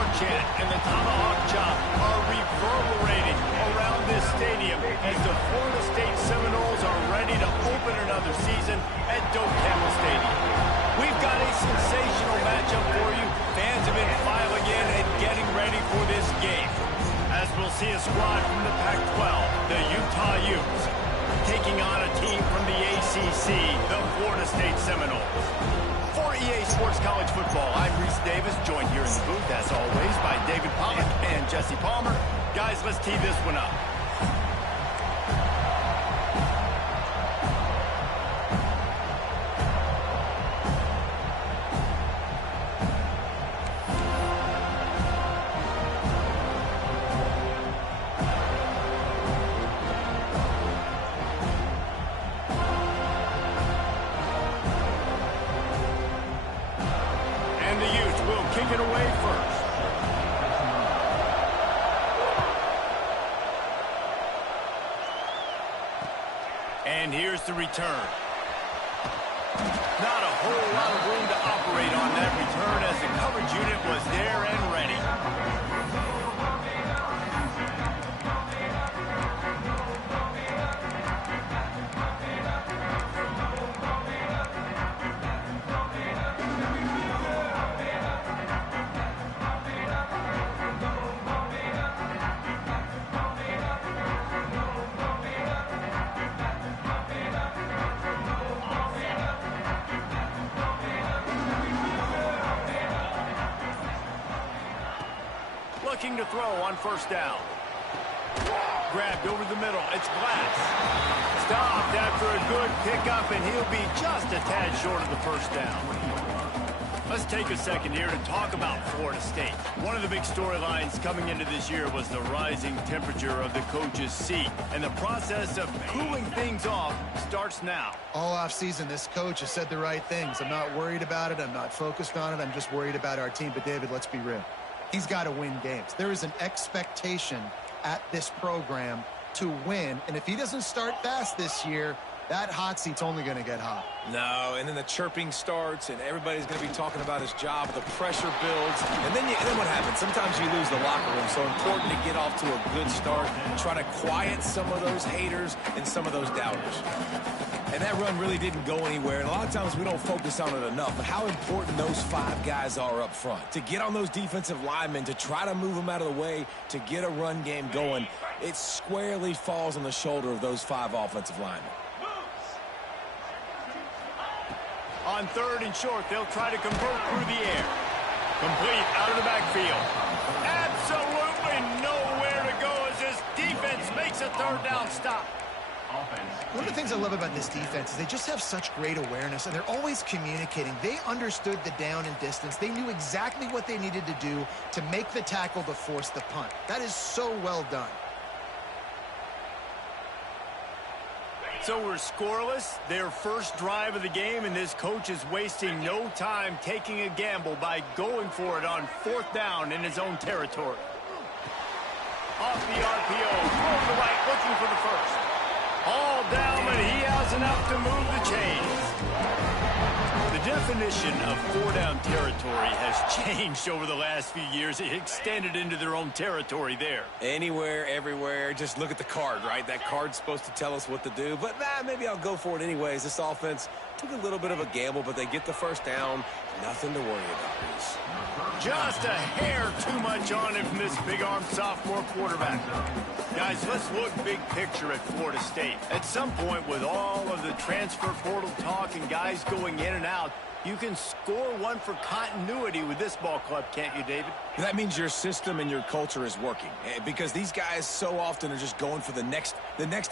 war chant and the tomahawk chop are reverberating around this stadium as the Florida State Seminoles are ready to open another season at Doak Campbell Stadium. We've got a sensational matchup for you. Fans have been filing in and getting ready for this game. As we'll see a squad from the Pac-12, the Utah Utes, taking on a team from the ACC, the Florida State Seminoles. For EA Sports College Football, I'm Reese Davis, joined here in the booth, as always, by David Pollack and Jesse Palmer. Guys, let's tee this one up. Kick it away first. And here's the return. Not a whole lot of room to operate on that return as the coverage unit was there and ready. Looking to throw on first down. Grabbed over the middle. It's Glass. Stopped after a good pickup, and he'll be just a tad short of the first down. Let's take a second here to talk about Florida State. One of the big storylines coming into this year was the rising temperature of the coach's seat, and the process of cooling things off starts now. All offseason, this coach has said the right things. I'm not worried about it. I'm not focused on it. I'm just worried about our team. But, David, let's be real. He's got to win games. There is an expectation at this program to win, and if he doesn't start fast this year, that hot seat's only going to get hot. No, and then the chirping starts, and everybody's going to be talking about his job. The pressure builds, and then what happens? Sometimes you lose the locker room. So important to get off to a good start, try to quiet some of those haters and some of those doubters. And that run really didn't go anywhere, and a lot of times we don't focus on it enough, but how important those five guys are up front. To get on those defensive linemen, to try to move them out of the way, to get a run game going, it squarely falls on the shoulder of those five offensive linemen. On third and short, they'll try to convert through the air. Complete out of the backfield. Absolutely nowhere to go as this defense makes a third down stop. One of the things I love about this defense is they just have such great awareness, and they're always communicating. They understood the down and distance. They knew exactly what they needed to do to make the tackle to force the punt. That is so well done. So we're scoreless, their first drive of the game, and this coach is wasting no time taking a gamble by going for it on fourth down in his own territory. Off the RPO, throw to the right, looking for the first. All down, but he has enough to move the chains. The definition of four-down territory has changed over the last few years. It extended into their own territory there. Anywhere, everywhere. Just look at the card, right? That card's supposed to tell us what to do, but maybe I'll go for it anyways. This offense took a little bit of a gamble, but they get the first down. Nothing to worry about, Reese. Just a hair too much on him from this big-arm sophomore quarterback. Guys, let's look big picture at Florida State. At some point, with all of the transfer portal talk and guys going in and out, you can score one for continuity with this ball club, can't you, David? That means your system and your culture is working, because these guys so often are just going for the next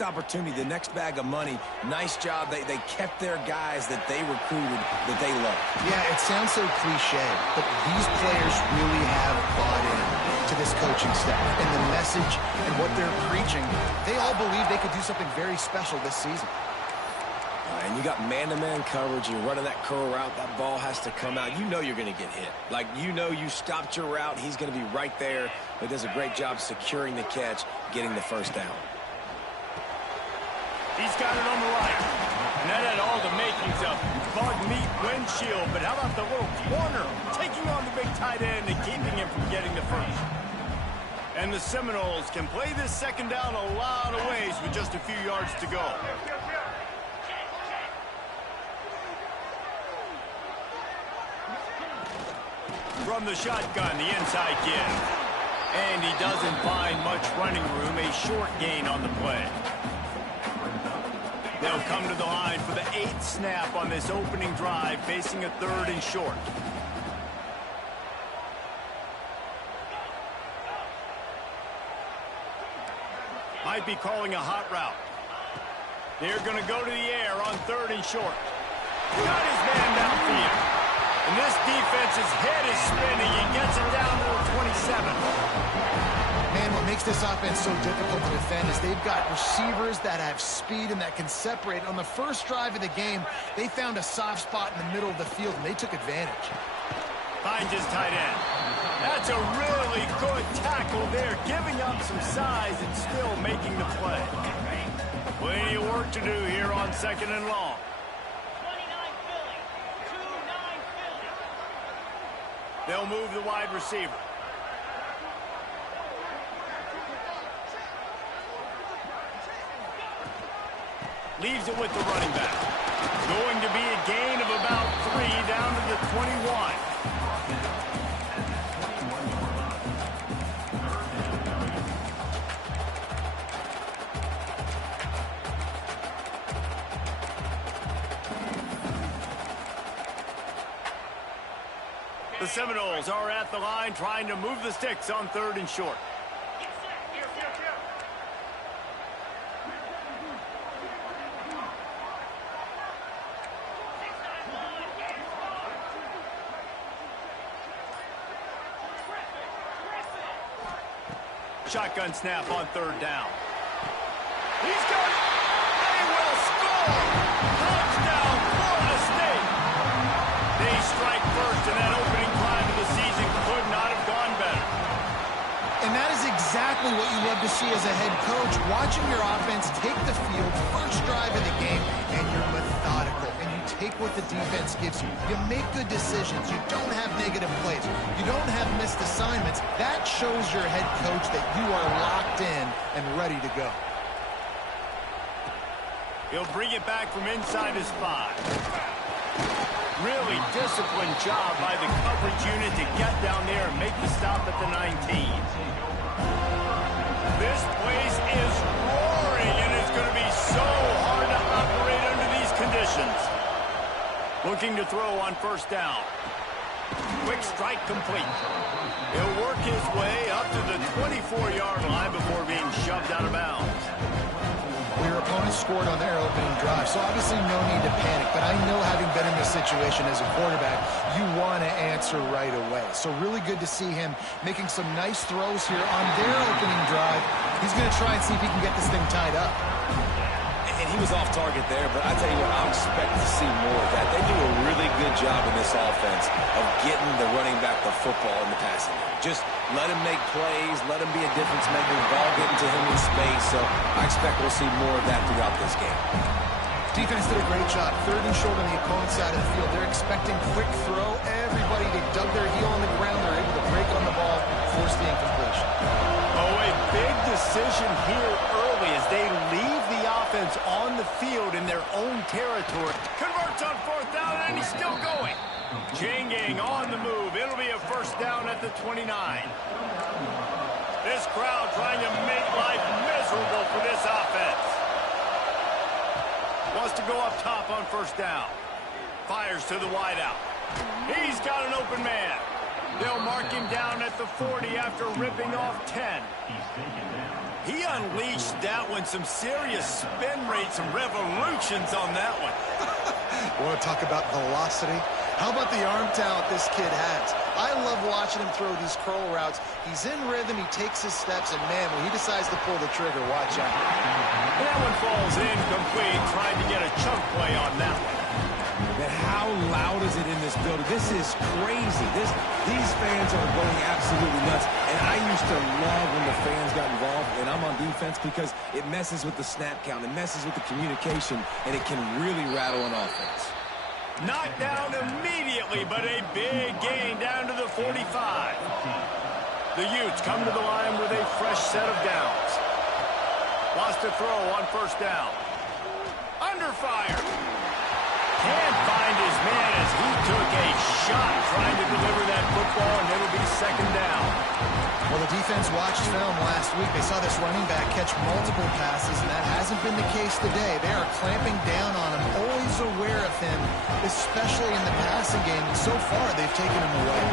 opportunity, the next bag of money. Nice job. They kept their guys that they recruited, that they love. Yeah, it sounds so cliche, but these players really have bought in to this coaching staff and the message and what they're preaching. They all believe they could do something very special this season. And you got man-to-man coverage. You're running that curl route. That ball has to come out. You know you're going to get hit. Like, you know you stopped your route. He's going to be right there. But does a great job securing the catch, getting the first down. He's got it on the right. And that had all the makings of bug meat windshield. But how about the little corner taking on the big tight end and keeping him from getting the first. And the Seminoles can play this second down a lot of ways with just a few yards to go. From the shotgun, the inside give. And he doesn't find much running room, a short gain on the play. They'll come to the line for the 8th snap on this opening drive, facing a 3rd and short. Might be calling a hot route. They're going to go to the air on 3rd and short. Got his man downfield. And this defense's head is spinning. He gets it down to the 27. Man, what makes this offense so difficult to defend is they've got receivers that have speed and that can separate. On the first drive of the game, they found a soft spot in the middle of the field, and they took advantage. Finds his tight end. That's a really good tackle there, giving up some size and still making the play. Plenty of work to do here on 2nd and long. They'll move the wide receiver. Leaves it with the running back. Going to be a gain of about 3 down to the 21. The Seminoles are at the line trying to move the sticks on 3rd and short. Shotgun snap on 3rd down. He's got it. They will score. Touchdown, Florida State. They strike first, and that opening drive of the season could not have gone better. And that is exactly what you love to see as a head coach, watching your offense take the field, first drive of the game, and you're methodical, and you take what the defense gives you. You make good decisions. You don't have negative plays. You don't have missed assignments. That shows your head coach that you are locked in and ready to go. He'll bring it back from inside his 5. Really disciplined job by the coverage unit to get down there and make the stop at the 19. This place is roaring, and it's going to be so hard to operate under these conditions. Looking to throw on 1st down. Quick strike complete. He'll work his way up to the 24-yard line before being shoved out of bounds. Your opponent scored on their opening drive, so obviously no need to panic. But I know, having been in this situation as a quarterback, you want to answer right away. So really good to see him making some nice throws here on their opening drive. He's going to try and see if he can get this thing tied up. And he was off target there, but I tell you what, I'll expect to see more of that. They do a really good job in this offense of getting the running back the football in the passing game. Just let him make plays, let him be a difference maker, the ball getting to him in space. So I expect we'll see more of that throughout this game. Defense did a great job. 3rd and short on the opponent's side of the field. They're expecting quick throw. Everybody, they dug their heel on the ground. They're able to break on the ball, force the incompletion. Oh, a big decision here early as they leave the offense on the field in their own territory. Converts on 4th down, and he's still going. Janging on the move. It'll be a 1st down at the 29. This crowd trying to make life miserable for this offense. Wants to go up top on 1st down. Fires to the wideout. He's got an open man. They'll mark him down at the 40 after ripping off 10. He unleashed that one. Some serious spin rates, some revolutions on that one. Want to talk about velocity? How about the arm talent this kid has? I love watching him throw these curl routes. He's in rhythm, he takes his steps, and man, when he decides to pull the trigger, watch out. That one falls incomplete, trying to get a chunk play on that one. And how loud is it in this building? This is crazy. These fans are going absolutely nuts. And I used to love when the fans got involved, and I'm on defense, because it messes with the snap count, it messes with the communication, and it can really rattle an offense. Knocked down immediately, but a big gain down to the 45. The Utes come to the line with a fresh set of downs. Lost a throw on first down. Under fire. Can't find his man as he took a shot trying to deliver that football, and it'll be second down. Well, the defense watched film last week. They saw this running back catch multiple passes, and that hasn't been the case today. They are clamping down on him, always aware of him, especially in the passing game. And so far, they've taken him away.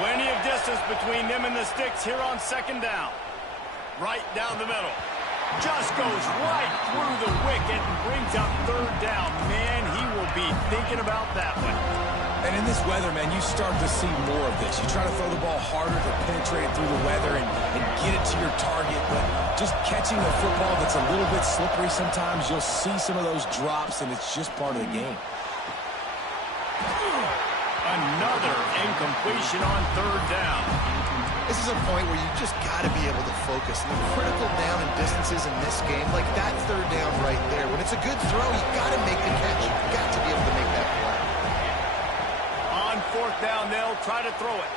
Plenty of distance between them and the sticks here on second down. Right down the middle. Just goes right through the wicket and brings up third down. Man, he will be thinking about that one. And in this weather, man, you start to see more of this. You try to throw the ball harder to penetrate through the weather and get it to your target, but just catching a football that's a little bit slippery sometimes, you'll see some of those drops, and it's just part of the game. Another incompletion on third down. This is a point where you just got to be able to focus. And the critical down and distances in this game, like that third down right there, when it's a good throw, you got to make the catch. You've got to be able to make that play. On fourth down, they'll try to throw it.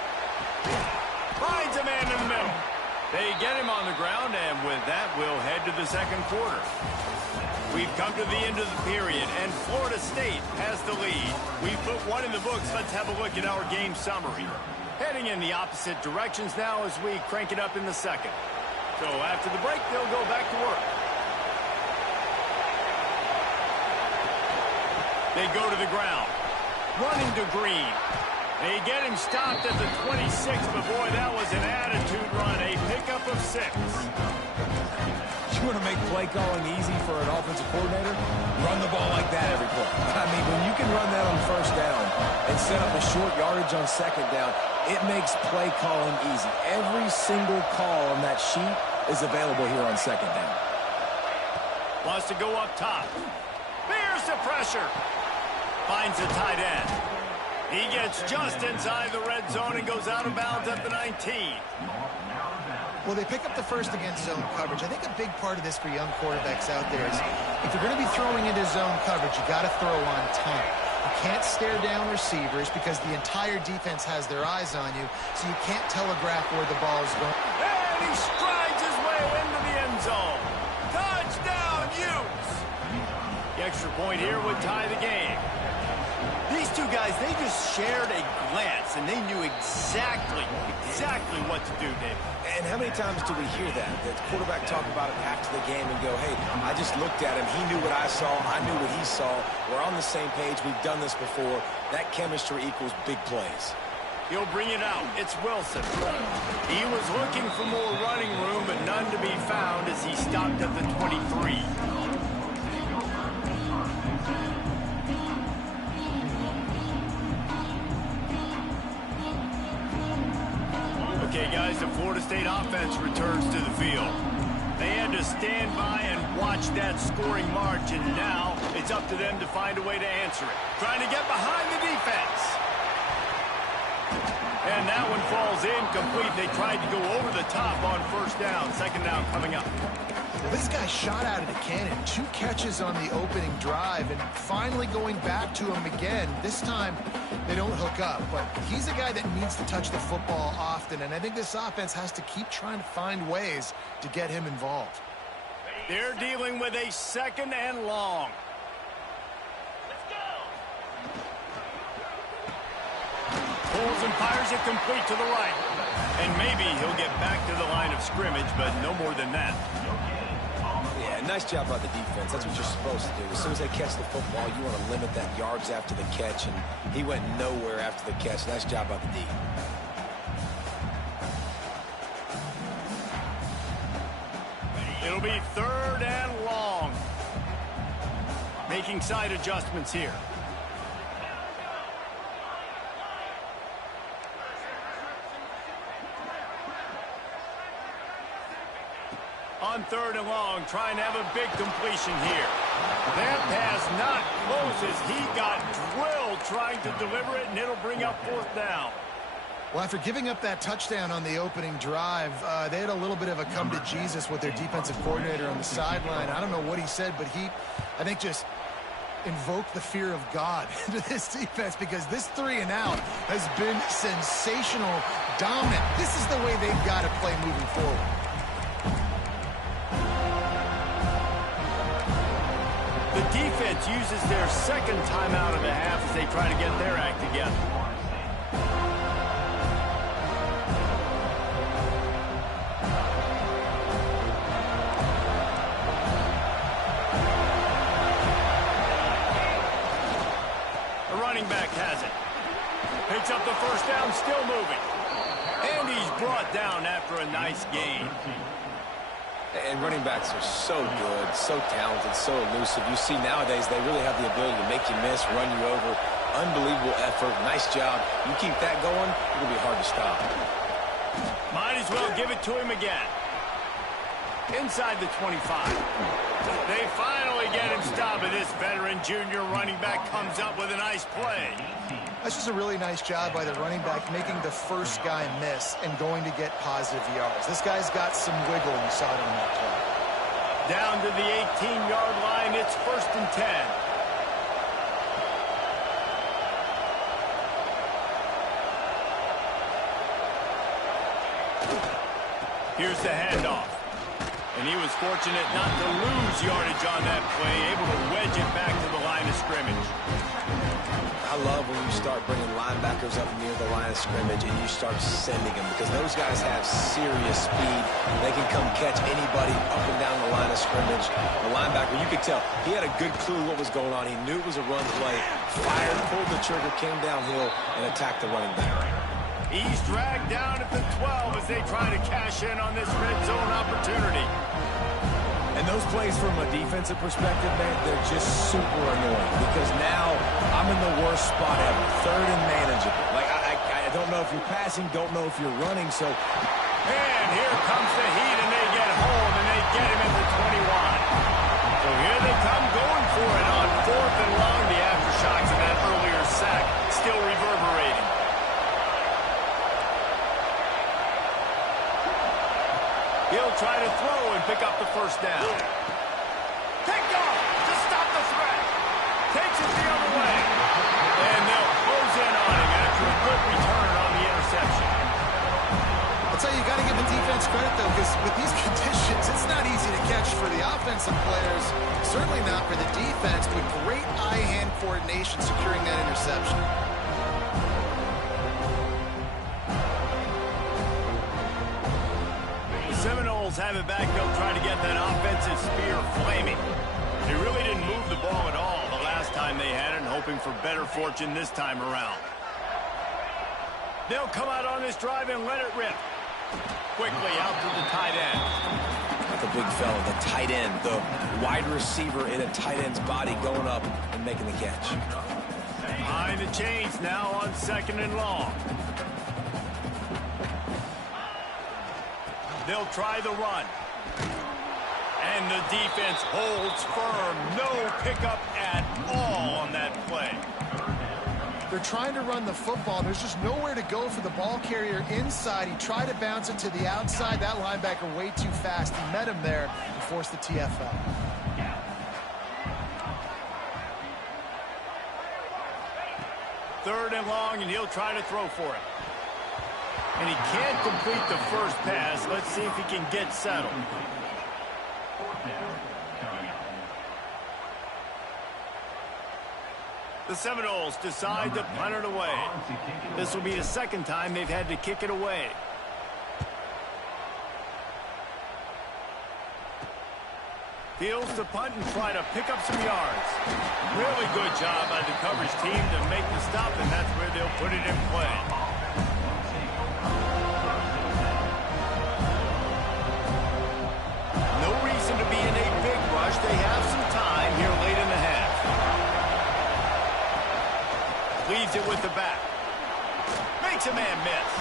Finds a man in the middle. They get him on the ground, and with that, we'll head to the second quarter. We've come to the end of the period, and Florida State has the lead. We've put one in the books. Let's have a look at our game summary. Heading in the opposite directions now as we crank it up in the second. So after the break, they'll go back to work. They go to the ground. Running to Green. They get him stopped at the 26, but boy, that was an attitude run. A pickup of 6. You want to make play calling easy for an offensive coordinator? Run the ball like that every play. I mean, when you can run that on first down and set up a short yardage on second down, it makes play calling easy. Every single call on that sheet is available here on second down. Wants to go up top. Bears the pressure. Finds a tight end. He gets just inside the red zone and goes out of bounds at the 19. Well, they pick up the first against zone coverage. I think a big part of this for young quarterbacks out there is if you're going to be throwing into zone coverage, you got to throw on time. You can't stare down receivers because the entire defense has their eyes on you, so you can't telegraph where the ball is going. And he strides his way into the end zone. Touchdown, Utes! The extra point here would tie the game. These two guys, they just shared a glance, and they knew exactly what to do, David. And how many times do we hear that? The quarterback talk about it after the game and go, hey, I just looked at him. He knew what I saw. I knew what he saw. We're on the same page. We've done this before. That chemistry equals big plays. He'll bring it out. It's Wilson. He was looking for more running room, but none to be found as he stopped at the 23. Okay, guys, the Florida State offense returns to the field. They had to stand by and watch that scoring march, and now it's up to them to find a way to answer it. Trying to get behind the defense. And that one falls incomplete. They tried to go over the top on first down. Second down coming up. Well, this guy shot out of the cannon. 2 catches on the opening drive, and finally going back to him again. This time, they don't hook up, but he's a guy that needs to touch the football often, and I think this offense has to keep trying to find ways to get him involved. They're dealing with a second and long. Pulls and fires it complete to the right. And maybe he'll get back to the line of scrimmage, but no more than that. Yeah, nice job by the defense. That's what you're supposed to do. As soon as they catch the football, you want to limit that yards after the catch, and he went nowhere after the catch. Nice job by the D. It'll be third and long. Making side adjustments here. On third and long, trying to have a big completion here. That pass not close as he got drilled trying to deliver it, and it'll bring up fourth down. Well, after giving up that touchdown on the opening drive, they had a little bit of a come to Jesus with their defensive coordinator on the sideline. I don't know what he said, but I think just invoke the fear of God into this defense, because this 3 and out has been sensational, dominant. This is the way they've got to play moving forward. The defense uses their second timeout of the half as they try to get their act together. Back has it. Picks up the first down, still moving. And he's brought down after a nice gain. And running backs are so good, so talented, so elusive. You see nowadays they really have the ability to make you miss, run you over. Unbelievable effort. Nice job. You keep that going, it'll be hard to stop. Might as well give it to him again. Inside the 25. They finally get him stopped, and this veteran junior running back comes up with a nice play. That's just a really nice job by the running back, making the first guy miss and going to get positive yards. This guy's got some wiggle, and you saw it on that play. Down to the 18-yard line, it's 1st and 10. Here's the handoff. And he was fortunate not to lose yardage on that play, able to wedge it back to the line of scrimmage. I love when you start bringing linebackers up near the line of scrimmage and you start sending them, because those guys have serious speed. They can come catch anybody up and down the line of scrimmage. The linebacker, you could tell, he had a good clue what was going on. He knew it was a run play, fired, pulled the trigger, came downhill, and attacked the running back. He's dragged down at the 12 as they try to cash in on this red zone opportunity. And those plays from a defensive perspective, man, they're just super annoying, because now I'm in the worst spot ever. 3rd and manageable. Like, I don't know if you're passing, don't know if you're running, so... And here comes the heat, and they get home, and they get him at the 21. So here they come going for it on 4th and long. The aftershocks of that earlier sack still reverberating. He'll try to throw and pick up the first down. Picked off to stop the threat. Takes it the other way. And they'll close in on him after a good return on the interception. I'll tell you, you got to give the defense credit, though, because with these conditions, it's not easy to catch for the offensive players. Certainly not for the defense, but great eye-hand coordination securing that interception. Seminoles have it back. They'll try to get that offensive spear flaming. They really didn't move the ball at all the last time they had it, and hoping for better fortune this time around. They'll come out on this drive and let it rip. Quickly out to the tight end. The big fella, the tight end, the wide receiver in a tight end's body going up and making the catch. Behind the chains now on 2nd and long. They'll try the run. And the defense holds firm. No pickup at all on that play. They're trying to run the football. There's just nowhere to go for the ball carrier inside. He tried to bounce it to the outside. That linebacker way too fast. He met him there and forced the TFL. Third and long, and he'll try to throw for it. And he can't complete the first pass. Let's see if he can get settled. The Seminoles decide to punt it away. This will be the second time they've had to kick it away. Fields to punt and try to pick up some yards. Really good job by the coverage team to make the stop, and that's where they'll put it in play. No reason to be in a big rush. They have some time here late in the half. Leaves it with the back. Makes a man miss.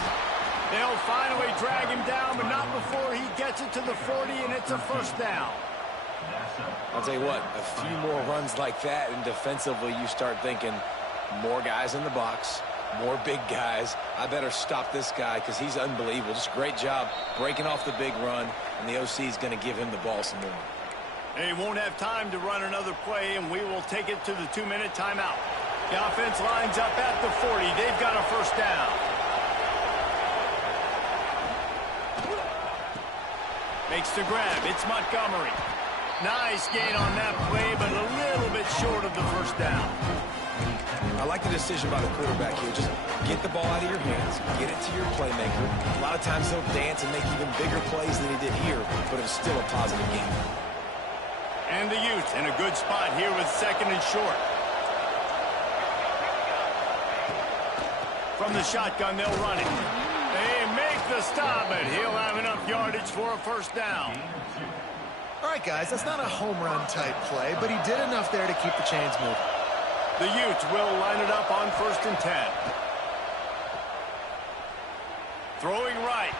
They'll finally drag him down, but not before he gets it to the 40, and it's a first down. I'll tell you what, a few more runs like that, and defensively you start thinking more guys in the box, more big guys. I better stop this guy because he's unbelievable. Just a great job breaking off the big run, and the OC is going to give him the ball some more. They won't have time to run another play, and we will take it to the 2-minute timeout. The offense lines up at the 40. They've got a first down. Makes the grab. It's Montgomery. Nice gain on that play, but a little bit short of the first down. I like the decision by the quarterback here. Just get the ball out of your hands, get it to your playmaker. A lot of times he'll dance and make even bigger plays than he did here, but it's still a positive game. And the youth in a good spot here with second and short. From the shotgun, they'll run it. They make the stop, but he'll have enough yardage for a first down. All right, guys, that's not a home run type play, but he did enough there to keep the chains moving. The Utes will line it up on 1st and 10. Throwing right.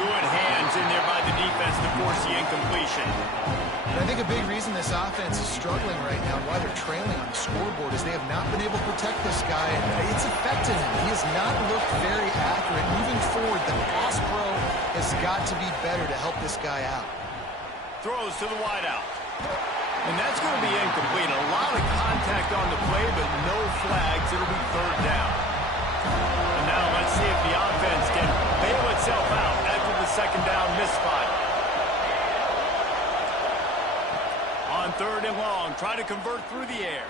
Good hands in there by the defense to force the incompletion. And I think a big reason this offense is struggling right now and why they're trailing on the scoreboard is they have not been able to protect this guy, and it's affected him. He has not looked very accurate. Moving forward, the pass pro has got to be better to help this guy out. Throws to the wideout. And that's going to be incomplete. A lot of contact on the play, but no flags. It'll be 3rd down. And now let's see if the offense can bail itself out after the 2nd down misfire. On 3rd and long, try to convert through the air.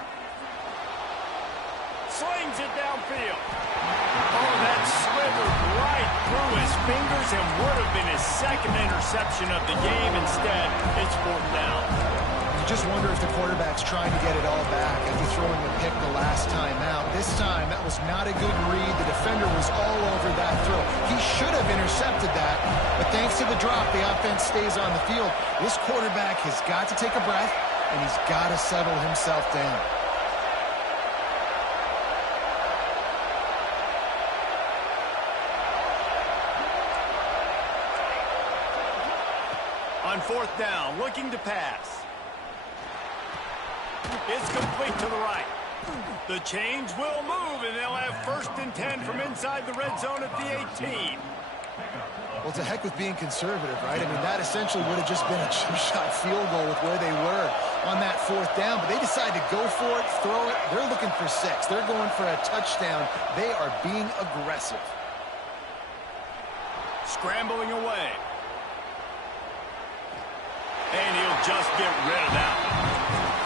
Slings it downfield. Oh, that slithered right through his fingers and would have been his 2nd interception of the game. Instead, it's 4th down. You just wonder if the quarterback's trying to get it all back after throwing the pick the last time out. This time, that was not a good read. The defender was all over that throw. He should have intercepted that, but thanks to the drop, the offense stays on the field. This quarterback has got to take a breath, and he's got to settle himself down. On 4th down, looking to pass. It's complete to the right. The chains will move, and they'll have 1st and 10 from inside the red zone at the 18. Well, it's a heck with being conservative, right? I mean, that essentially would have just been a two-shot field goal with where they were on that 4th down, but they decided to go for it, throw it. They're looking for 6. They're going for a touchdown. They are being aggressive. Scrambling away. And he'll just get rid of that.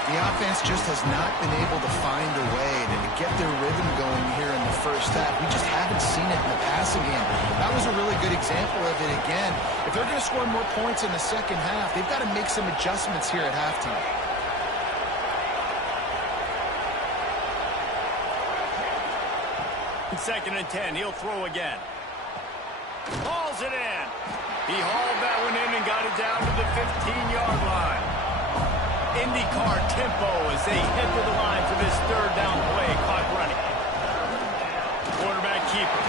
The offense just has not been able to find a way to get their rhythm going here in the first half. We just haven't seen it in the passing game. That was a really good example of it again. If they're going to score more points in the second half, they've got to make some adjustments here at halftime. In 2nd and 10, he'll throw again. Hauls it in. He hauled that one in and got it down to the 15-yard line. IndyCar tempo as they head to the line for this 3rd down play. Clock running. Quarterback keeper.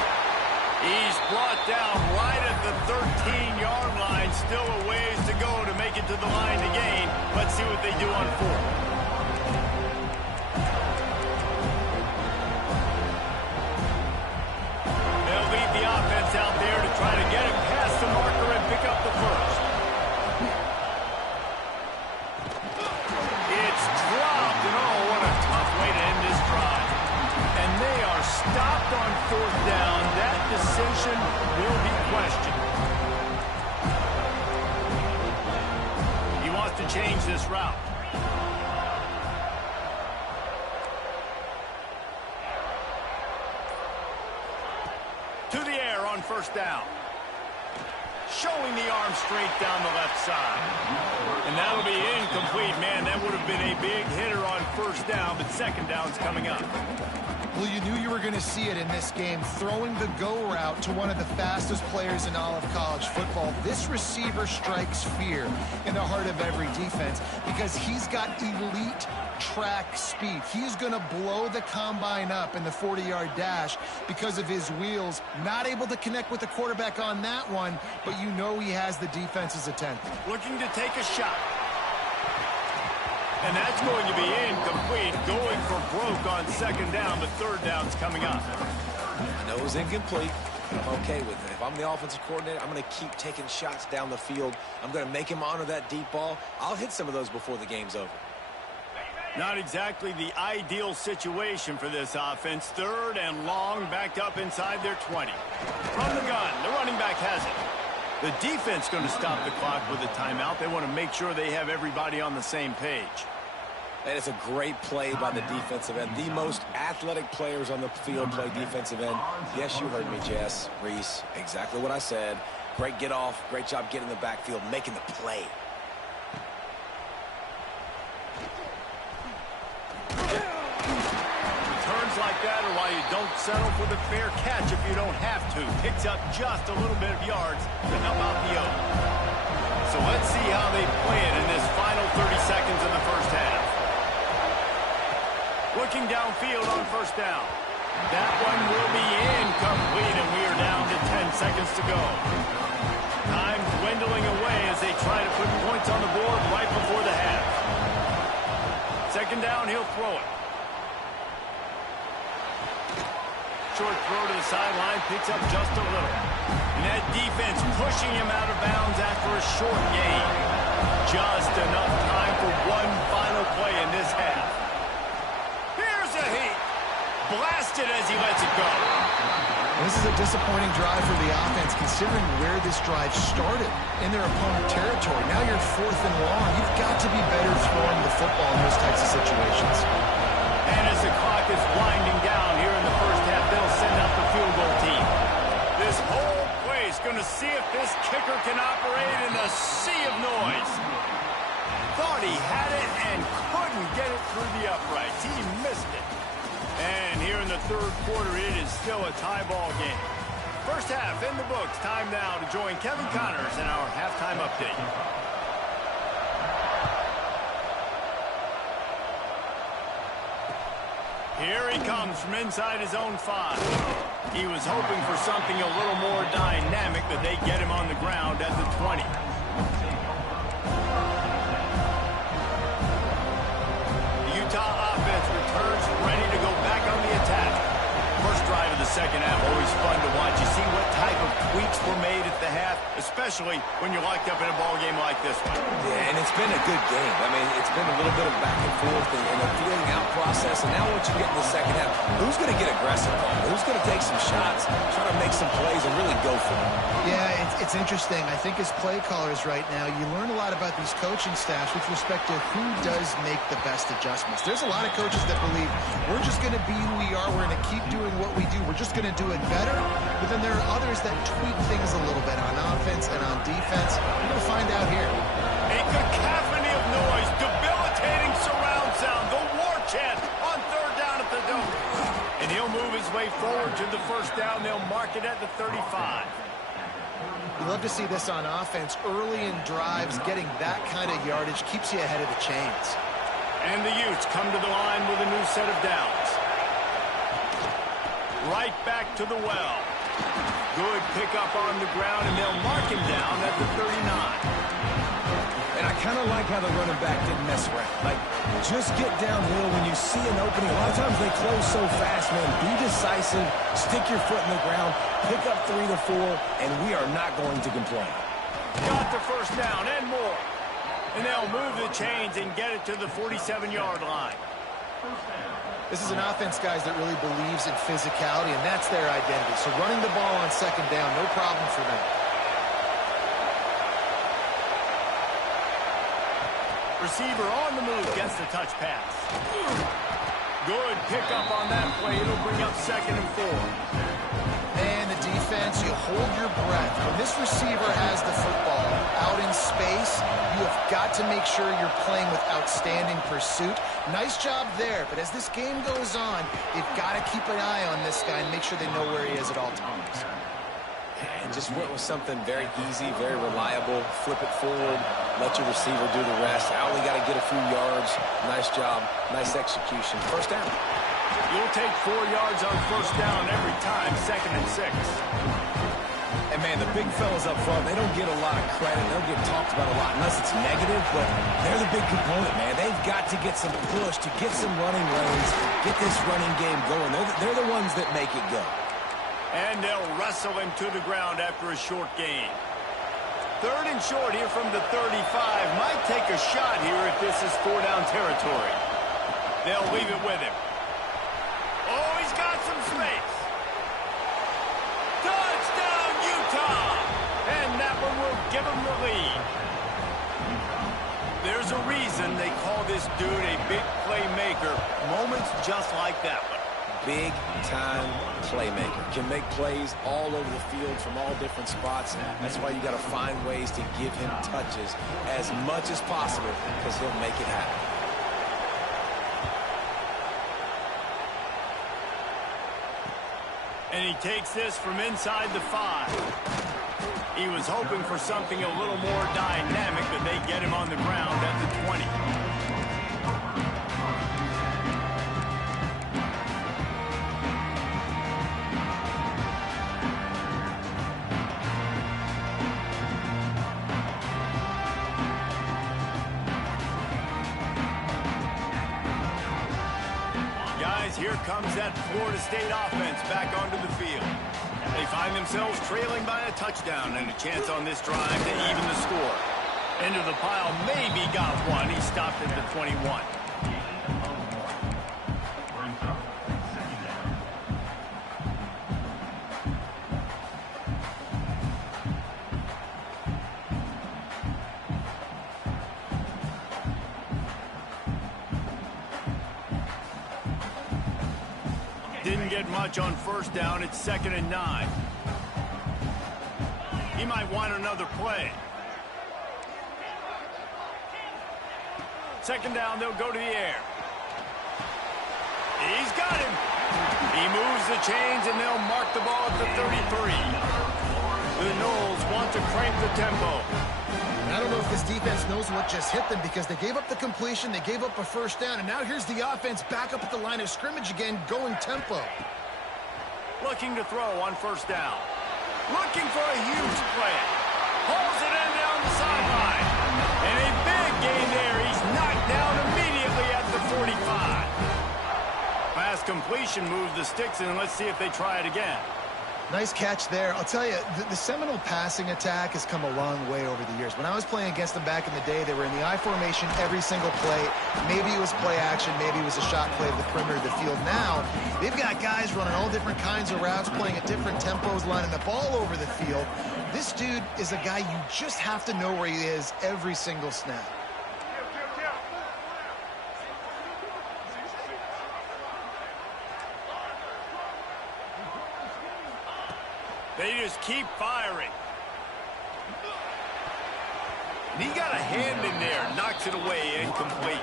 He's brought down right at the 13-yard line. Still a ways to go to make it to the line to gain. Let's see what they do on 4th. They'll lead the offense out there to try to get it past the marker and pick up the 1st. It's dropped, and oh, what a tough way to end this drive. And they are stopped on 4th down. That decision will be questioned. He wants to change this route. To the air on 1st down. Showing the arm straight down the left side. And that'll be incomplete. Man, that would have been a big hitter on 1st down, but 2nd down's coming up. Well, you knew you were going to see it in this game, throwing the go route to one of the fastest players in all of college football. This receiver strikes fear in the heart of every defense because he's got elite track speed. He's going to blow the combine up in the 40-yard dash because of his wheels. Not able to connect with the quarterback on that one, but you know he has the defense's attention. Looking to take a shot. And that's going to be incomplete. Going for broke on 2nd down, but 3rd down's coming up. I know it was incomplete, I'm okay with it. If I'm the offensive coordinator, I'm going to keep taking shots down the field. I'm going to make him honor that deep ball. I'll hit some of those before the game's over. Not exactly the ideal situation for this offense. 3rd and long, backed up inside their 20. From the gun, the running back has it. The defense going to stop the clock with a timeout. They want to make sure they have everybody on the same page. And it's a great play by the defensive end. The most athletic players on the field play defensive end. Yes, you heard me, Jess, Reese. Exactly what I said. Great get off. Great job getting in the backfield, making the play. Returns like that are why you don't settle for the fair catch if you don't have to. Picks up just a little bit of yards to help out the O. So let's see how they play it in this final 30 seconds of the first half. Looking downfield on 1st down. That one will be incomplete, and we are down to 10 seconds to go. Time dwindling away as they try to put points on the board right before the half. 2nd down, he'll throw it. Short throw to the sideline, picks up just a little. And that defense pushing him out of bounds after a short gain. Just enough time for one final play in this half. Here's a heat. Blasted as he lets it go. This is a disappointing drive for the offense, considering where this drive started in their opponent territory. Now you're 4th and long. You've got to be better throwing the football in those types of situations. And as the clock is winding down here in the first half, they'll send out the field goal team. This whole play is going to see if this kicker can operate in a sea of noise. Thought he had it and couldn't get it through the uprights. He missed it. And here in the 3rd quarter, it is still a tie ball game. First half in the books. Time now to join Kevin Connors in our halftime update. Here he comes from inside his own 5. He was hoping for something a little more dynamic, but they get him on the ground at the 20. The Utah offense returns ready to go back on the attack. First drive of the 2nd half, always fun to watch. You see what type of tweaks were made at the half, especially when you're locked up in a ball game like this one. Yeah, and it's been a good game. I mean, it's been a little bit of back and forth and a feeling out process. And now once you get in the 2nd half, who's going to get aggressive? Who's going to take some shots, try to make some plays, and really go for it? Yeah, it's interesting. I think as play callers right now, you learn a lot about these coaching staffs with respect to who does make the best adjustments. There's a lot of coaches that believe we're just going to be who we are. We're going to keep doing what we do. We're just going to do it better. But then there are others that tweak things a little bit on offense and on defense. We're going to find out here. A cacophony of noise, debilitating surround sound, the war chant on 3rd down at the Dome. And he'll move his way forward to the 1st down. They'll mark it at the 35. You love to see this on offense. Early in drives, getting that kind of yardage keeps you ahead of the chains. And the Utes come to the line with a new set of downs. Right back to the well. Good pickup on the ground, and they'll mark him down at the 39. And I kind of like how the running back didn't mess around. Like, just get downhill when you see an opening. A lot of times they close so fast, man. Be decisive, stick your foot in the ground, pick up 3 to 4, and we are not going to complain. Got the 1st down and more. And they'll move the chains and get it to the 47-yard line. This is an offense, guys, that really believes in physicality, and that's their identity. So running the ball on 2nd down, no problem for them. Receiver on the move, gets the touch pass. Good pickup on that play. It'll bring up 2nd and 4. And the defense, you hold your breath. When this receiver has the football out in space, you have got to make sure you're playing with outstanding pursuit. Nice job there, but as this game goes on, they've got to keep an eye on this guy and make sure they know where he is at all times. And just went with something very easy, very reliable. Flip it forward, let your receiver do the rest. I only got to get a few yards. Nice job, nice execution. 1st down. You'll take 4 yards on 1st down every time, 2nd and 6. And, man, the big fellas up front, they don't get a lot of credit. They don't get talked about a lot unless it's negative, but they're the big component, man. They've got to get some push, to get some running lanes, get this running game going. They're the ones that make it go. And they'll wrestle him to the ground after a short gain. 3rd and short here from the 35. Might take a shot here if this is 4-down territory. They'll leave it with him. Oh, he's got some space. Touchdown, Utah! And that one will give him the lead. There's a reason they call this dude a big playmaker. Moments just like that one. Big-time playmaker. Can make plays all over the field from all different spots. That's why you got to find ways to give him touches as much as possible because he'll make it happen. And he takes this from inside the 5. He was hoping for something a little more dynamic, but they get him on the ground at the 20. Here comes that Florida State offense back onto the field. They find themselves trailing by a touchdown and a chance on this drive to even the score. Into the pile, maybe got one. He stopped at the 21. Didn't get much on 1st down. It's 2nd and 9. He might want another play. 2nd down, they'll go to the air. He's got him. He moves the chains, and they'll mark the ball at the 33. The Noles want to crank the tempo. I don't know if this defense knows what just hit them because they gave up the completion, they gave up a 1st down, and now here's the offense back up at the line of scrimmage again, going tempo. Looking to throw on 1st down. Looking for a huge play. Pulls it in down the sideline. And a big gain there. He's knocked down immediately at the 45. Pass completion moves the sticks, and let's see if they try it again. Nice catch there. I'll tell you, the Seminole passing attack has come a long way over the years. When I was playing against them back in the day, they were in the I formation every single play. Maybe it was play action, maybe it was a shot play of the perimeter of the field. Now, they've got guys running all different kinds of routes, playing at different tempos, lining the ball over the field. This dude is a guy you just have to know where he is every single snap. They just keep firing. And he got a hand in there, knocks it away, incomplete.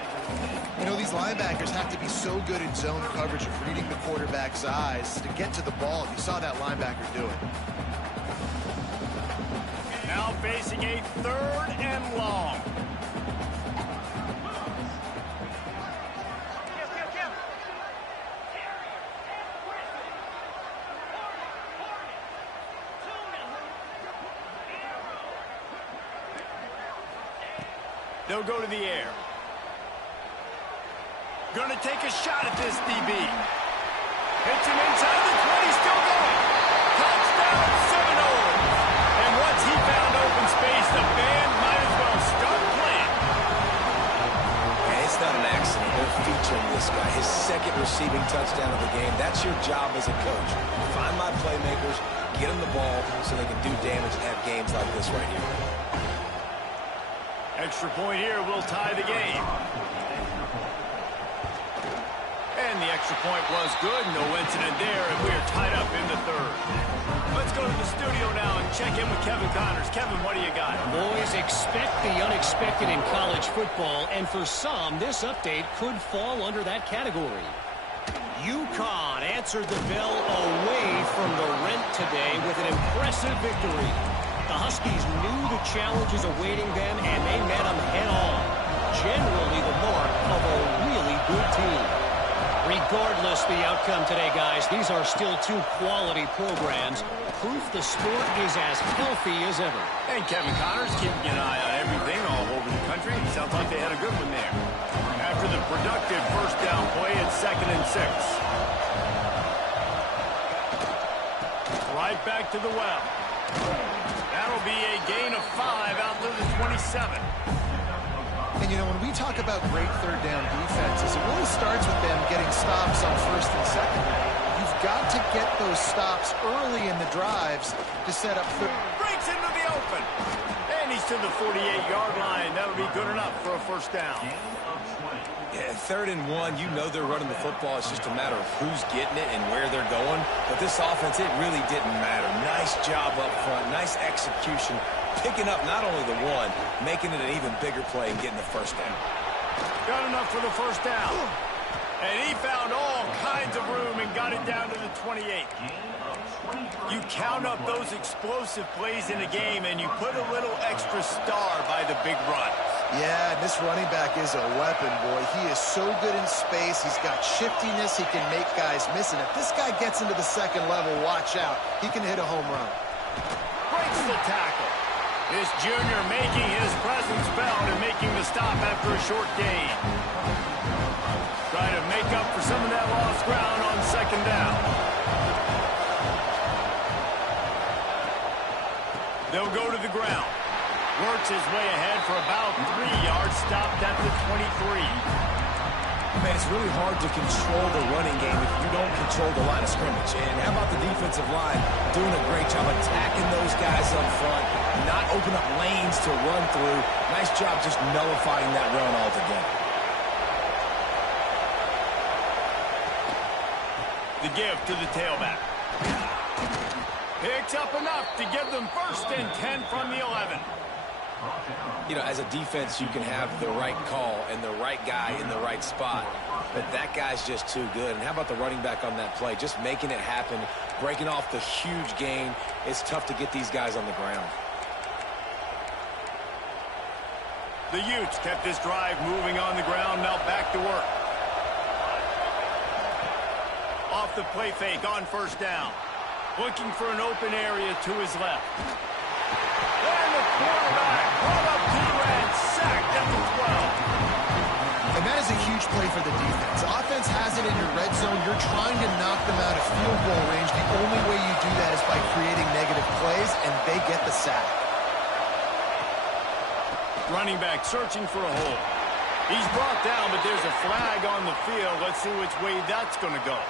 You know, these linebackers have to be so good in zone coverage of reading the quarterback's eyes to get to the ball. You saw that linebacker do it. Now facing a 3rd and long. They'll go to the air. Gonna take a shot at this DB. Hits him inside the 20, still going. Touchdown, Seminoles. And once he found open space, the band might as well start playing. And it's not an accident. They're featuring this guy. His 2nd receiving touchdown of the game. That's your job as a coach. Find my playmakers, get them the ball so they can do damage and have games like this right here. Extra point here will tie the game. And the extra point was good. No incident there, and we are tied up in the 3rd. Let's go to the studio now and check in with Kevin Connors. Kevin, what do you got? Boys, expect the unexpected in college football, and for some, this update could fall under that category. UConn answered the bell away from the rent today with an impressive victory. The Huskies knew the challenges awaiting them, and they met them head-on. Generally the mark of a really good team. Regardless the outcome today, guys, these are still 2 quality programs. Proof the sport is as healthy as ever. And Kevin Connors keeping an eye on everything all over the country. Sounds like they had a good one there. After the productive 1st down play, it's 2nd and 6. Right back to the well. That'll be a gain of 5 out to the 27. And, you know, when we talk about great third down defenses, it really starts with them getting stops on first and second. You've got to get those stops early in the drives to set up third. Breaks into the open. And he's to the 48-yard line. That'll be good enough for a first down. Yeah, 3rd and 1, you know they're running the football. It's just a matter of who's getting it and where they're going. But this offense, it really didn't matter. Nice job up front, nice execution, picking up not only the one, making it an even bigger play and getting the first down. Got enough for the first down. And he found all kinds of room and got it down to the 28. You count up those explosive plays in a game, and you put a little extra star by the big runs. Yeah, and this running back is a weapon, boy. He is so good in space. He's got shiftiness. He can make guys miss. And if this guy gets into the second level, watch out. He can hit a home run. Breaks the tackle. This junior making his presence felt and making the stop after a short gain. Try to make up for some of that lost ground on second down. They'll go to the ground. Works his way ahead for about 3 yards, stopped at the 23. Man, it's really hard to control the running game if you don't control the line of scrimmage. And how about the defensive line doing a great job attacking those guys up front, not open up lanes to run through. Nice job just nullifying that run altogether. The give to the tailback. Picks up enough to give them 1st and 10 from the 11. You know, as a defense, you can have the right call and the right guy in the right spot. But that guy's just too good. And how about the running back on that play? Just making it happen, breaking off the huge gain. It's tough to get these guys on the ground. The Utes kept this drive moving on the ground. Now back to work. Off the play fake on first down. Looking for an open area to his left. And the quarterback brought up D-Red, sacked at the 12. And that is a huge play for the defense. Offense has it in your red zone. You're trying to knock them out of field goal range. The only way you do that is by creating negative plays, and they get the sack. Running back searching for a hole. He's brought down, but there's a flag on the field. Let's see which way that's going to go.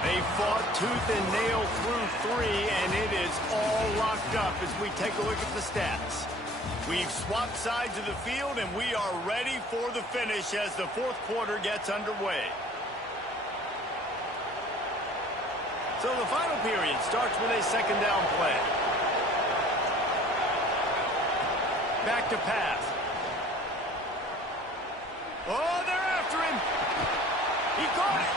They fought tooth and nail through 3, and it is all locked up as we take a look at the stats. We've swapped sides of the field, and we are ready for the finish as the 4th quarter gets underway. So the final period starts with a second down play. Back to pass. Oh, they're after him. He caught it.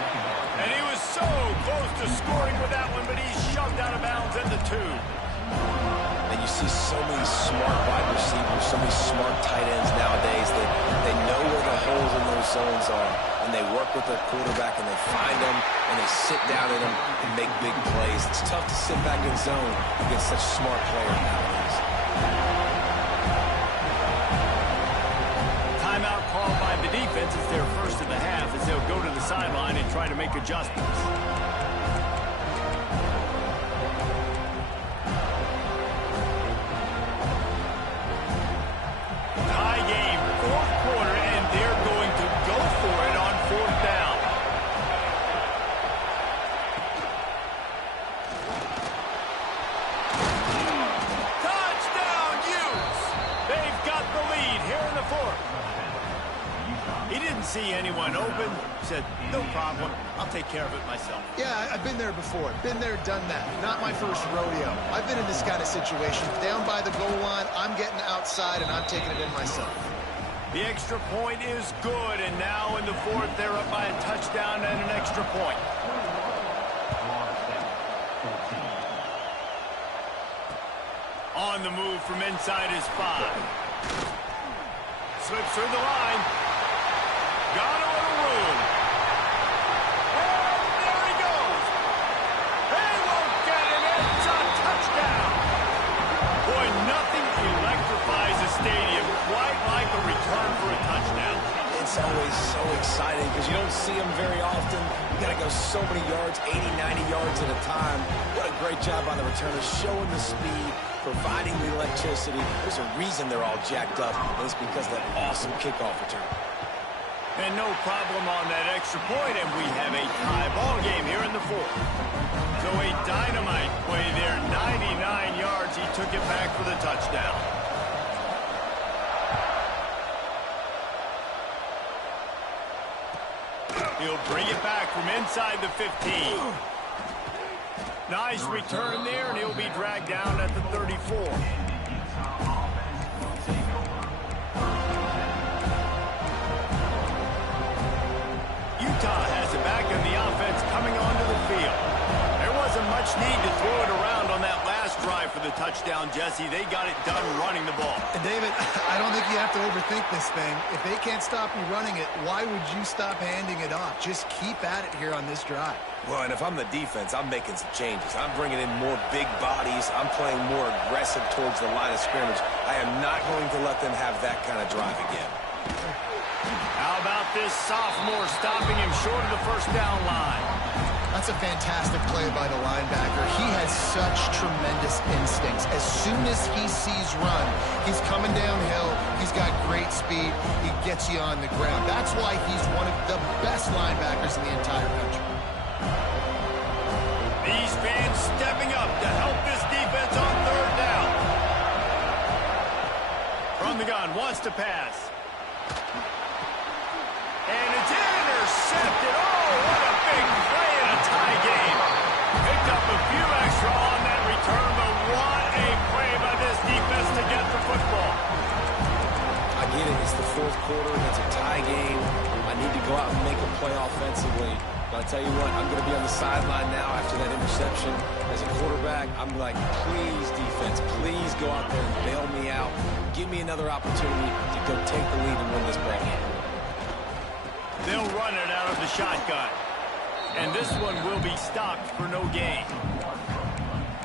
And he was so close to scoring with that one, but he's shoved out of bounds at the 2. And you see so many smart wide receivers, so many smart tight ends nowadays that they know where the holes in those zones are, and they work with their quarterback, and they find them, and they sit down in them and make big plays. It's tough to sit back in zone against such smart players nowadays. Timeout called by the defense. It's their first of the half as they'll go to the sideline and try to make adjustments. Tie game, 4th quarter, and they're going to go for it on 4th down. Touchdown, Utes! They've got the lead here in the 4th. He didn't see anyone open. Said, no problem. I'll take care of it myself. Yeah, I've been there before. Been there, done that. Not my first rodeo. I've been in this kind of situation. Down by the goal line, I'm getting outside, and I'm taking it in myself. The extra point is good, and now in the 4th, they're up by a touchdown and an extra point. On the move from inside his 5. Slips through the line. Got a little room. And there he goes. They won't get it. It's a touchdown. Boy, nothing electrifies a stadium quite like a return for a touchdown. It's always so exciting because you don't see them very often. You got to go so many yards, 80, 90 yards at a time. What a great job by the returner, showing the speed, providing the electricity. There's a reason they're all jacked up, and it's because of that awesome kickoff return. And no problem on that extra point, and we have a tie ball game here in the fourth. So a dynamite play there, 99 yards. He took it back for the touchdown. He'll bring it back from inside the 15. Nice return there, and he'll be dragged down at the 34. Utah has it back, and the offense coming onto the field. There wasn't much need to throw it around on that last drive for the touchdown, Jesse. They got it done running the ball. And David, I don't think you have to overthink this thing. If they can't stop you running it, why would you stop handing it off? Just keep at it here on this drive. Well, and if I'm the defense, I'm making some changes. I'm bringing in more big bodies. I'm playing more aggressive towards the line of scrimmage. I am not going to let them have that kind of drive again. How about this sophomore stopping him short of the first down line? That's a fantastic play by the linebacker. He has such tremendous instincts. As soon as he sees run, he's coming downhill. He's got great speed. He gets you on the ground. That's why he's one of the best linebackers in the entire country. These fans stepping up to help this defense on third down. From the gun, wants to pass. And it's intercepted. Oh, what a big play in a tie game. Picked up a few extra on that return, but what a play by this defense to get the football. I get it. It's the fourth quarter. It's a tie game. I need to go out and make a play offensively. But I tell you what, I'm going to be on the sideline now after that interception. As a quarterback, I'm like, please, defense, please go out there and bail me out. Give me another opportunity to go take the lead and win this ball game. They'll run it out of the shotgun. And this one will be stopped for no gain.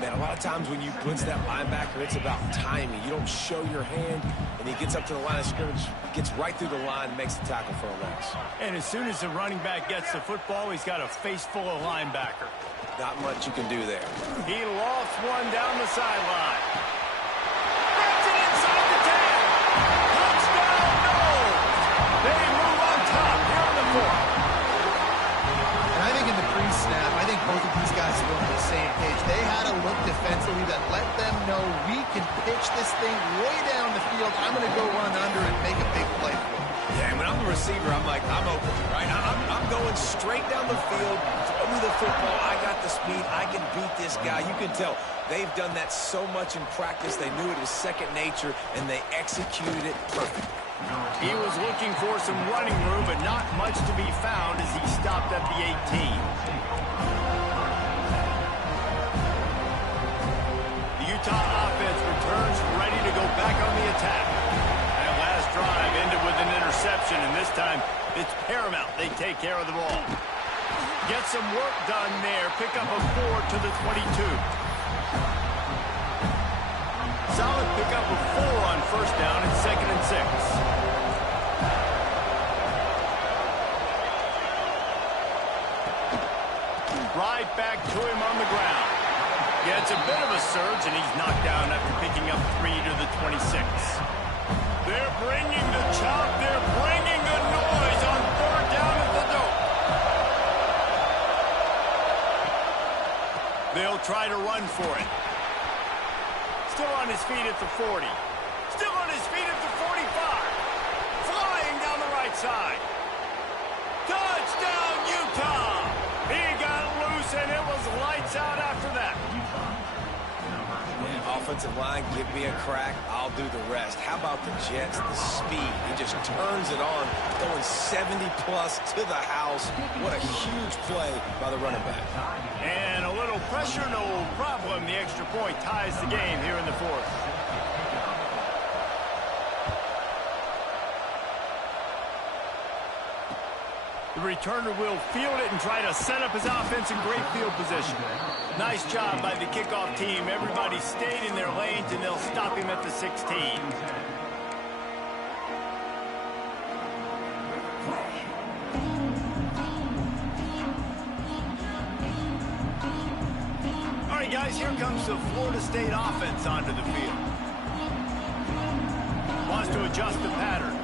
Man, a lot of times when you blitz that linebacker, it's about timing. You don't show your hand, and he gets up to the line of scrimmage, gets right through the line, makes the tackle for a loss. And as soon as the running back gets the football, he's got a face full of linebacker. Not much you can do there. He lofts one down the sideline. Gets it inside the 10. Touchdown, no! They move on top here in the fourth. And I think in the pre-snap, I think both of these guys were on the same page. They had a look defensively that let them know we can pitch this thing way down the field. I'm going to go run under and make a big play for it. Yeah, and when I'm the receiver, I'm like, I'm open, right? I'm going straight down the field. Throw me the football. I got the speed. I can beat this guy. You can tell they've done that so much in practice. They knew it was second nature, and they executed it perfectly. He was looking for some running room, but not much to be found as he stopped at the 18. The Utah offense returns ready to go back on the attack. That last drive ended with an interception, and this time it's paramount they take care of the ball. Get some work done there. Pick up a 4 to the 22. Solid pickup of 4 on first down and 2nd and 6. Right back to him on the ground. Gets a bit of a surge, and he's knocked down after picking up 3 to the 26. They're bringing the chop. They're bringing the noise on third down at the dope. They'll try to run for it. Still on his feet at the 40. Still on his feet at the 45. Flying down the right side. Touchdown, Utah! He got loose, and it was lights out after that. Yeah, offensive line, give me a crack. I'll do the rest. How about the Jets? The speed. He just turns it on, going 70-plus to the house. What a huge play by the running back. And a little pressure, no problem. The extra point ties the game here in the fourth. The returner will field it and try to set up his offense in great field position. Nice job by the kickoff team. Everybody stayed in their lanes, and they'll stop him at the 16. Hey guys, here comes the Florida State offense onto the field. Wants to adjust the pattern.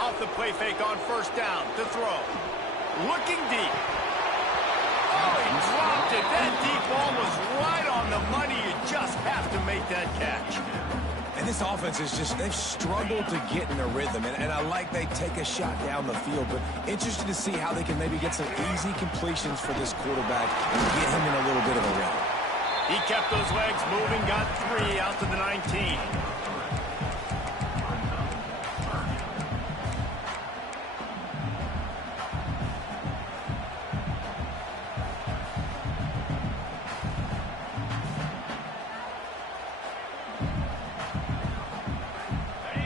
Off the play fake on first down to throw. Looking deep. Oh, he dropped it. That deep ball was right on the money. You just have to make that catch. And this offense is just, they've struggled to get in a rhythm. And I like they take a shot down the field, but interested to see how they can maybe get some easy completions for this quarterback and get him in a little bit of a rhythm. He kept those legs moving, got 3 out to the 19.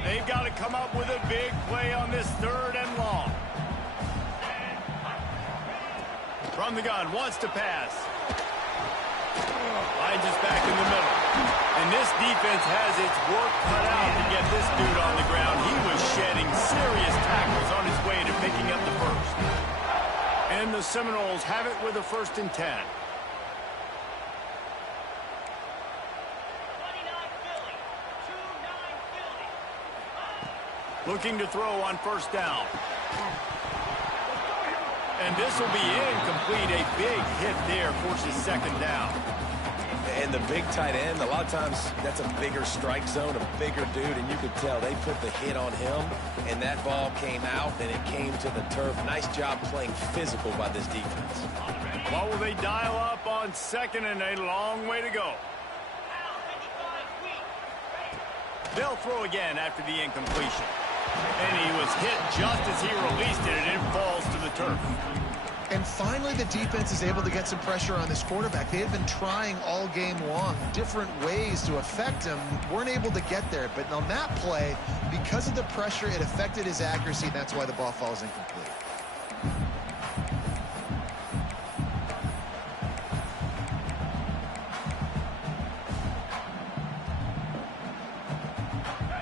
They've got to come up with a big play on this 3rd and long. From the gun, wants to pass. Finds us back in the middle. And this defense has its work cut out to get this dude on the ground. He was shedding serious tackles on his way to picking up the first. And the Seminoles have it with a 1st and 10. Looking to throw on first down. And this will be incomplete. A big hit there forces 2nd down. And the big tight end, a lot of times that's a bigger strike zone, a bigger dude, and you could tell they put the hit on him, and that ball came out, and it came to the turf. Nice job playing physical by this defense. What will they dial up on 2nd and a long way to go? They'll throw again after the incompletion. And he was hit just as he released it, and it falls to the turf. And finally, the defense is able to get some pressure on this quarterback. They had been trying all game long, different ways to affect him, weren't able to get there. But on that play, because of the pressure, it affected his accuracy, and that's why the ball falls incomplete.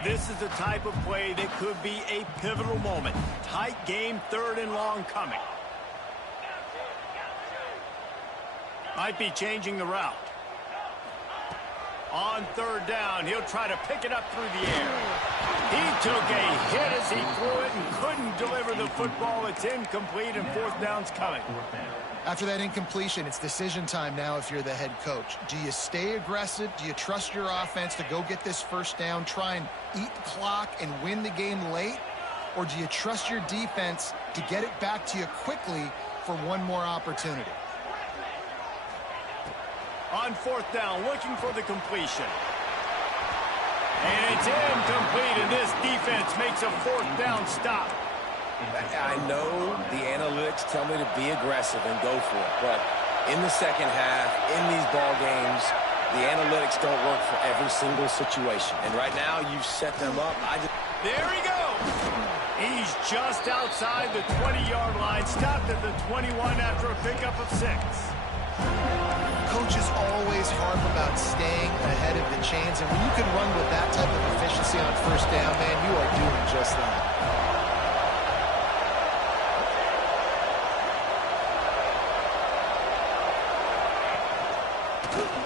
This is the type of play that could be a pivotal moment. Tight game, 3rd and long coming. Might be changing the route. On 3rd down, he'll try to pick it up through the air. He took a hit as he threw it and couldn't deliver the football. It's incomplete, and 4th down's coming. After that incompletion, it's decision time now if you're the head coach. Do you stay aggressive? Do you trust your offense to go get this 1st down, try and eat the clock and win the game late? Or do you trust your defense to get it back to you quickly for one more opportunity? On 4th down, looking for the completion. And it's incomplete, and this defense makes a 4th down stop. I know the analytics tell me to be aggressive and go for it, but in the 2nd half, in these ball games, the analytics don't work for every single situation. And right now, you've set them up. There he goes. He's just outside the 20-yard line, stopped at the 21 after a pickup of 6. Coaches always harp about staying ahead of the chains, and when you can run with that type of efficiency on 1st down, man, you are doing just that.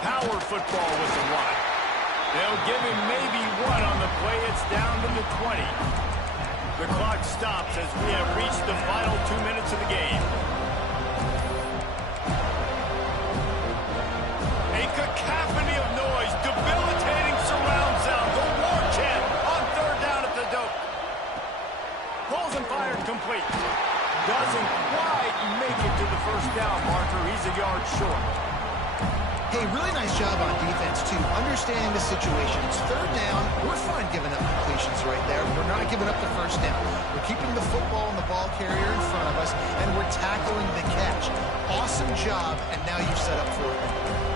Power football with the run. They'll give him maybe 1 on the play. It's down to the 20. The clock stops as we have reached the final 2 minutes of the game. A cacophony of noise, debilitating surround sound. The war chant on 3rd down at the dope. Pulls and fired complete. Doesn't quite make it to the 1st down marker. He's a yard short. Hey, really nice job on defense, too, understanding the situation. It's 3rd down. We're fine giving up completions right there. We're not giving up the 1st down. We're keeping the football and the ball carrier in front of us, and we're tackling the catch. Awesome job, and now you've set up 4th down.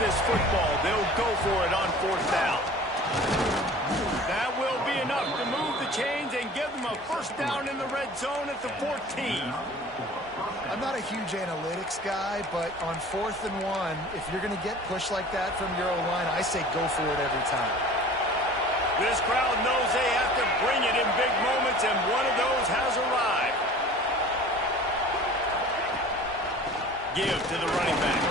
This football, they'll go for it on 4th down. That will be enough to move the chains and give them a first down in the red zone at the 14. I'm not a huge analytics guy, but on 4th and 1, if you're going to get pushed like that from your O-line, I say go for it every time. This crowd knows they have to bring it in big moments, and one of those has arrived. Give to the running back.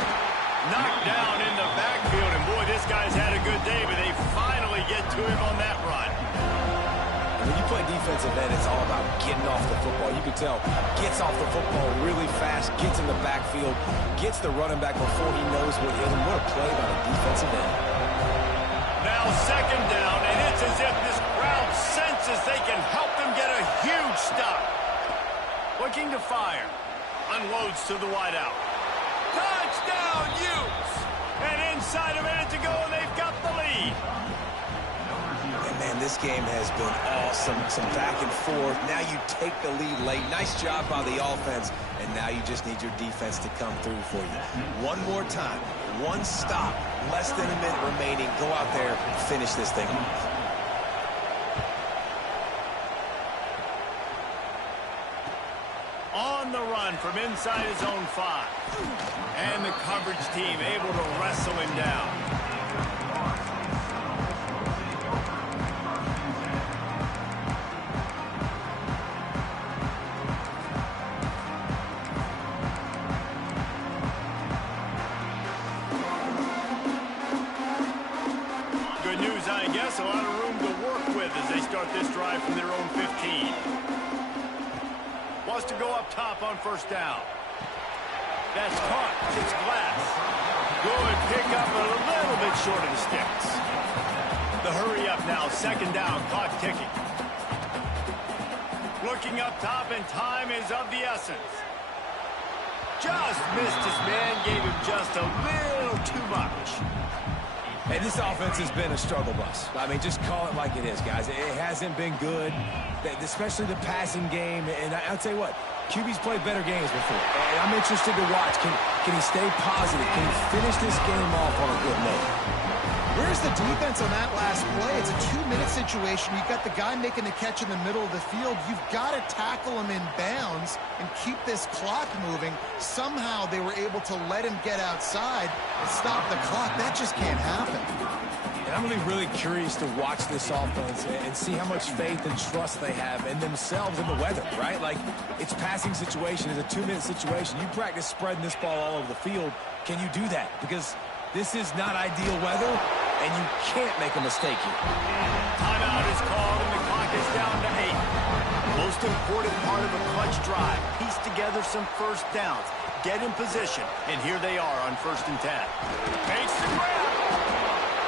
Knocked down in the backfield, and boy, this guy's had a good day, but they finally get to him on that run. When you play defensive end, it's all about getting off the football. You can tell, gets off the football really fast, gets in the backfield, gets the running back before he knows what hit him. What a play by the defensive end. Now second down, and it's as if this crowd senses they can help them get a huge stop. Looking to fire. Unloads to the wideout. Touchdown, Utes! And inside a minute to go, and they've got the lead. And man, this game has been awesome. Some back and forth. Now you take the lead late. Nice job by the offense. And now you just need your defense to come through for you. One more time. One stop. Less than a minute remaining. Go out there and finish this thing off. On the run from inside his own 5. And the coverage team able to wrestle him down. Good news, I guess. A lot of room to work with as they start this drive from their own 15. Wants to go up top on first down. That's caught. It's Glass. Good pickup, but a little bit short of the sticks. The hurry up now. Second down. Clock ticking. Looking up top, and time is of the essence. Just missed his man. Gave him just a little too much. Hey, this offense has been a struggle bus. I mean, just call it like it is, guys. It hasn't been good, especially the passing game. And I'll tell you what, QB's played better games before. And I'm interested to watch. Can he stay positive? Can he finish this game off on a good note? Where's the defense on that last play? It's a 2-minute situation. You've got the guy making the catch in the middle of the field. You've got to tackle him in bounds and keep this clock moving. Somehow they were able to let him get outside and stop the clock. That just can't happen. And I'm going to be really curious to watch this offense and see how much faith and trust they have in themselves and the weather, right? Like, it's passing situation. It's a 2-minute situation. You practice spreading this ball all over the field. Can you do that? Because this is not ideal weather, and you can't make a mistake here. Timeout is called, and the clock is down to 8. Most important part of a clutch drive. Piece together some first downs. Get in position, and here they are on 1st and 10. Makes the grab.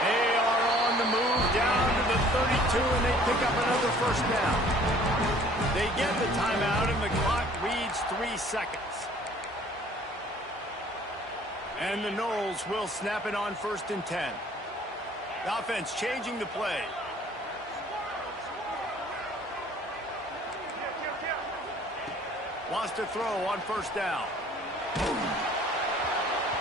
They are on the move down to the 32, and they pick up another first down. They get the timeout, and the clock reads 3 seconds. And the Noles will snap it on 1st and 10. The offense changing the play. Wants to throw on first down.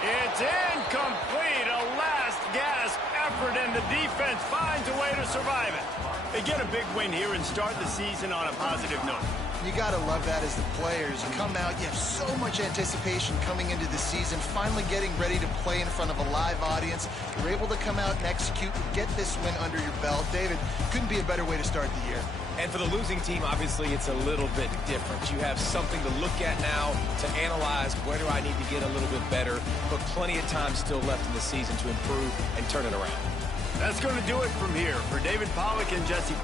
It's incomplete. A last gasp effort, and the defense finds a way to survive it. They get a big win here and start the season on a positive note. You got to love that as the players. You come out, you have so much anticipation coming into the season, finally getting ready to play in front of a live audience. You're able to come out and execute and get this win under your belt. David, couldn't be a better way to start the year. And for the losing team, obviously, it's a little bit different. You have something to look at now to analyze where do I need to get a little bit better, but plenty of time still left in the season to improve and turn it around. That's going to do it from here. For David Pollack and Jesse